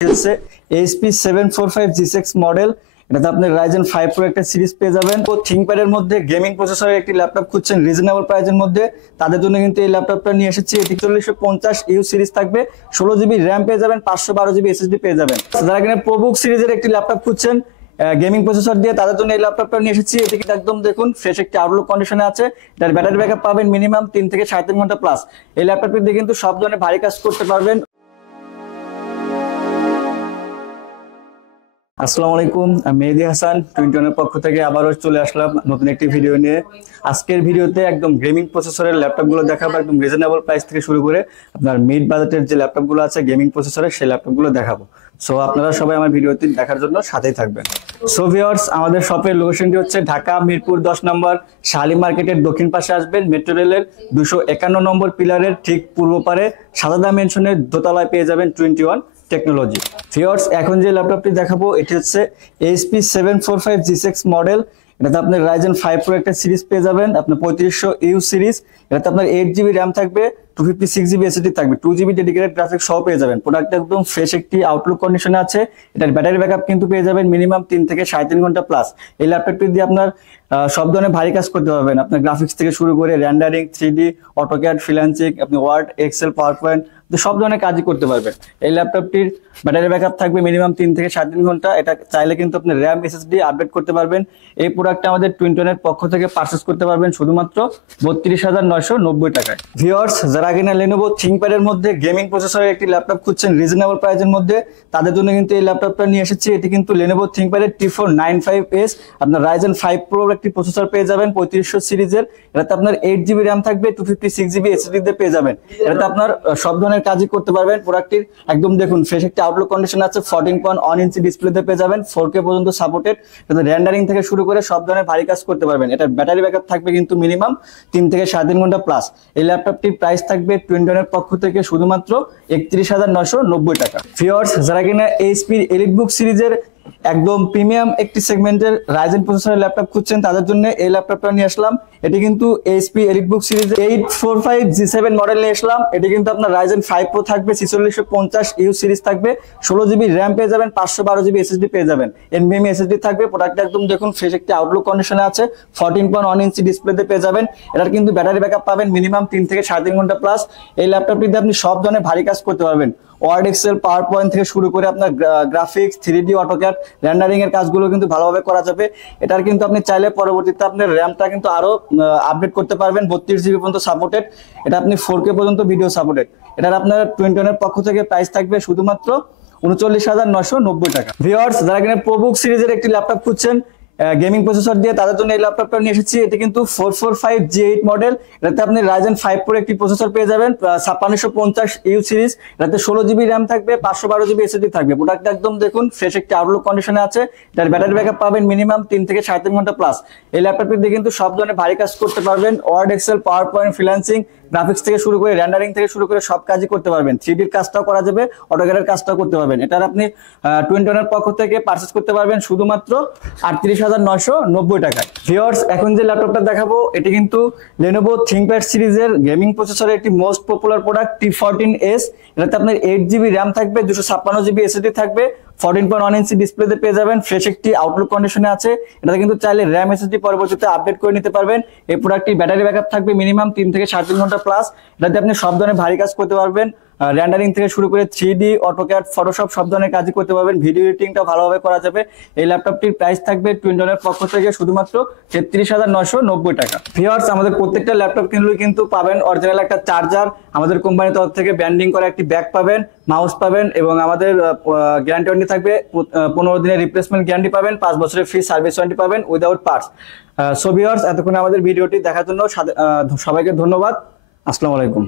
হচ্ছে HP 745 G6 model. এটাতে আপনি Ryzen 5 Pro একটা সিরিজ পেয়ে যাবেন। তো ThinkPad এর মধ্যে গেমিং প্রসেসরের একটি ল্যাপটপ খুঁজছেন রিজনেবল প্রাইসের মধ্যে, তাদের জন্য কিন্তু এই ল্যাপটপটা নিয়ে এসেছি। এটি 4150 সিরিজ থাকবে, 16GB RAM পেয়ে যাবেন, 512GB SSD পেয়ে যাবেন। যারা কিনা প্রোবুক সিরিজের একটি ল্যাপটপ খুঁজছেন গেমিং প্রসেসর দিয়ে, তাদের জন্য এই ল্যাপটপটা নিয়ে এসেছি। এটি কিন্তু একদম দেখুন ফ্রেশ একটি আউটলুক কন্ডিশনে আছে। এটার ব্যাটারি ব্যাকআপ পাবেন মিনিমাম 3 থেকে 3.5 ঘন্টা প্লাস। এই ল্যাপটপটি দিয়ে কিন্তু সব ধরনের ভারী কাজ করতে পারবেন। আসসালামু আলাইকুম, আমি মেহেদী হাসান টুইনটনের পক্ষ থেকে আবারও চলে আসলাম নতুন একটি ভিডিও নিয়ে। আজকের ভিডিওতে একদম গেমিং প্রসেসরের ল্যাপটপগুলো দেখাবো, একদম রিজনেবল প্রাইস থেকে শুরু করে আপনার মিড বাজেটের যে ল্যাপটপগুলো আছে গেমিং প্রসেসরের, সেই ল্যাপটপগুলো দেখাবো। সো আপনারা সবাই আমার ভিডিওটি দেখার জন্য সাথেই থাকবেন। সো ভিউয়ার্স, আমাদের শপের লোকেশনটি হচ্ছে ঢাকা মিরপুর 10 নম্বর শালি মার্কেটের দক্ষিণ পাশে আসবেন। মেট্রো রেলের 251 নম্বর পিলারের ঠিক পূর্ব পারে সাদাদা মেনশনের দোতলায় পেয়ে যাবেন 21 টেকনোলজি। ভিউয়ার্স, এখন যে ল্যাপটপটি দেখাবো এটি হচ্ছে এইচপি 745 G6 মডেল। এটাতে আপনার Ryzen 5 Pro একটা সিরিজ পেয়ে যাবেন, আপনার 3500U সিরিজ। এটাতে আপনার 8GB RAM থাকবে, 256GB SSD থাকবে, 2GB ডেডিকেটেড গ্রাফিক্স সহ পেয়ে যাবেন। প্রোডাক্ট একদম ফ্রেশ একটি আউটলুক কন্ডিশনে আছে। এটার ব্যাটারি ব্যাকআপ কিন্তু পেয়ে যাবেন মিনিমাম 3 থেকে 3.5 ঘন্টা প্লাস। এই ল্যাপটপটি দিয়ে আপনার সব ধরনের ভারী কাজ করতে পারবেন। আপনার গ্রাফিক্স থেকে শুরু করে রেন্ডারিং, 3D, অটোক্যাড, ফ্রিল্যান্সিং, আপনি ওয়ার্ড, এক্সেল, পাওয়ার পয়েন্ট সব ধরনের কাজই করতে পারবেন। এই ল্যাপটপটির ব্যাটারি ব্যাকআপ থাকবে মিনিমাম 3 থেকে 3.5 ঘন্টা। এটা চাইলে কিন্তু আপনি র্যাম SSD আপডেট করতে পারবেন। এই প্রোডাক্টটা আমাদের টুইনটনের পক্ষ থেকে পারচেজ করতে পারবেন শুধুমাত্র 32,990 টাকায়। ভিউয়ার্স, যারা কিনা Lenovo ThinkPad এর মধ্যে গেমিং প্রসেসরের একটি ল্যাপটপ খুঁজছেন রিজনেবল প্রাইসের মধ্যে, তাদের জন্য কিন্তু এই ল্যাপটপটা নিয়ে এসেছি। এটি কিন্তু Lenovo ThinkPad এর T495S, আপনার Ryzen 5 Pro একটি প্রসেসর পেয়ে যাবেন 3500 সিরিজের। এটাতে আপনার 8GB RAM থাকবে, 256GB SSD তে পেয়ে যাবেন। এটাতে আপনার সব ধরনের কাজই করতে পারবেন। প্রোডাক্টটির একদম দেখুন ফ্রেশ একটা আউটলুক কন্ডিশন আছে, 14.1 ইঞ্চি ডিসপ্লেতে পেয়ে যাবেন, 4K পর্যন্ত সাপোর্টেড। এটাতে রেন্ডারিং থেকে শুরু করে সব ধরনের ভারী কাজ করতে পারবেন। এটার ব্যাটারি ব্যাকআপ থাকবে কিন্তু মিনিমাম 3 থেকে 3.5 ঘন্টা প্লাস। এই ল্যাপটপটির প্রাইস থাকবে টুইনটনের পক্ষ থেকে শুধুমাত্র 31,990 টাকা। ভিউয়ার্স, যারা কিনা এইচপি এলিটবুক সিরিজের একদম প্রিমিয়াম একটি সেগমেন্টের Ryzen প্রসেসরের ল্যাপটপ খুঁজছেন, তাদের জন্য এই ল্যাপটপটা নিয়ে আসলাম। এটি কিন্তু এইচপি এলিটবুক সিরিজের 845 G7 মডেল নিয়ে আসলাম। এটি কিন্তু আপনার Ryzen 5 Pro থাকবে, 4650U সিরিজ থাকবে, 16GB RAM পেয়ে যাবেন, 512GB SSD পেয়ে যাবেন, NVMe SSD থাকবে। প্রোডাক্টটা একদম দেখুন ফ্রেশ একটি আউটলুক কন্ডিশনে আছে, 14.1 ইঞ্চি ডিসপ্লেতে পেয়ে যাবেন। এটার কিন্তু ব্যাটারি ব্যাকআপ পাবেন মিনিমাম 3 থেকে 3.5 ঘন্টা প্লাস। এই ল্যাপটপটিতে আপনি সব ধরনের ভারী কাজ করতে পারবেন। ওয়ার্ড, এক্সেল, পাওয়ার পয়েন্ট থেকে শুরু করে আপনার গ্রাফিক্স, 3D, অটোক্যাড, রেন্ডারিং এর কাজগুলো কিন্তু ভালোভাবে করা যাবে। এটার কিন্তু আপনি চাইলে পরবর্তীতে আপনার র্যামটা কিন্তু আরো আপডেট করতে পারবেন, 32GB পর্যন্ত সাপোর্টেড। এটা আপনি 4K পর্যন্ত ভিডিও সাপোর্টেড। এটার আপনার টুইনটনের পক্ষ থেকে প্রাইস থাকবে শুধুমাত্র 39,990 টাকা। ভিউয়ার্স, যারা কিনা প্রোবুক সিরিজের একটি ল্যাপটপ খুঁজছেন গেমিং প্রসেসর দিয়ে, তাদের জন্য এই ল্যাপটপটা নিয়ে এসেছি। এটি কিন্তু 445 G8 মডেল। এটাতে আপনি Ryzen 5 Pro একটি প্রসেসর পেয়ে যাবেন, 5650U সিরিজ। এটাতে 16GB RAM থাকবে, 512GB SSD থাকবে। প্রোডাক্টটা একদম দেখুন ফ্রেশ একটি আউটলুক কন্ডিশনে আছে। এটার ব্যাটারি ব্যাকআপ পাবেন মিনিমাম 3 থেকে 3.5 ঘন্টা প্লাস। এই ল্যাপটপটি দিয়ে কিন্তু সব ধরনের ভারী কাজ করতে পারবেন। Word, Excel, PowerPoint, freelancing, graphics থেকে শুরু করে রেন্ডারিং থেকে শুরু করে সব কাজই করতে পারবেন। 3D এর কাজটাও করা যাবে, অটোক্যাডের কাজটাও করতে পারবেন। এটার আপনি টুইনটনের পক্ষ থেকে পারচেজ করতে পারবেন শুধুমাত্র 38,990 টাকায়। ভিউয়ার্স, এখন যে ল্যাপটপটা দেখাবো এটি কিন্তু Lenovo ThinkPad সিরিজের গেমিং প্রসেসরের একটি মোস্ট পপুলার প্রোডাক্ট T14S। এটাতে আপনার 8GB RAM থাকবে, 256GB SSD থাকবে, 14.1 ইঞ্চি ডিসপ্লেতে পেয়ে যাবেন। ফ্রেশ একটি আউটলুক কন্ডিশনে আছে। এটাতে কিন্তু চাইলে র্যাম SSD পরবর্তীতে আপডেট করে নিতে পারবেন। এই প্রোডাক্টটির ব্যাটারি ব্যাকআপ থাকবে মিনিমাম 3 থেকে 3.5 ঘন্টা প্লাস। এটাতে আপনি সব ধরনের ভারী কাজ করতে পারবেন, রেন্ডারিং থেকে শুরু করে 3D, অটোক্যাড, ফটোশপ সব ধরনের কাজই করতে পারবেন। ভিডিও এডিটিংটা ভালোভাবে করা যাবে। এই ল্যাপটপটির প্রাইস থাকবে টুইনটনের পক্ষ থেকে শুধুমাত্র 33,990 টাকা। ভিউয়ার্স, আমাদের প্রত্যেকটা ল্যাপটপ কিনলে কিন্তু পাবেন অরিজিনাল একটা চার্জার, আমাদের কোম্পানির তরফ থেকে ব্যান্ডিং করা একটি ব্যাগ পাবেন, মাউস পাবেন এবং আমাদের গ্যারান্টি ওয়ারেন্টি থাকবে, 15 দিনের রিপ্লেসমেন্ট গ্যারান্টি পাবেন, 5 বছরের ফ্রি সার্ভিস ওয়ারেন্টি পাবেন উইদাউট পার্টস। সো ভিউয়ার্স, এতক্ষণ আমাদের ভিডিওটি দেখার জন্য সবাইকে ধন্যবাদ। আসসালামু আলাইকুম।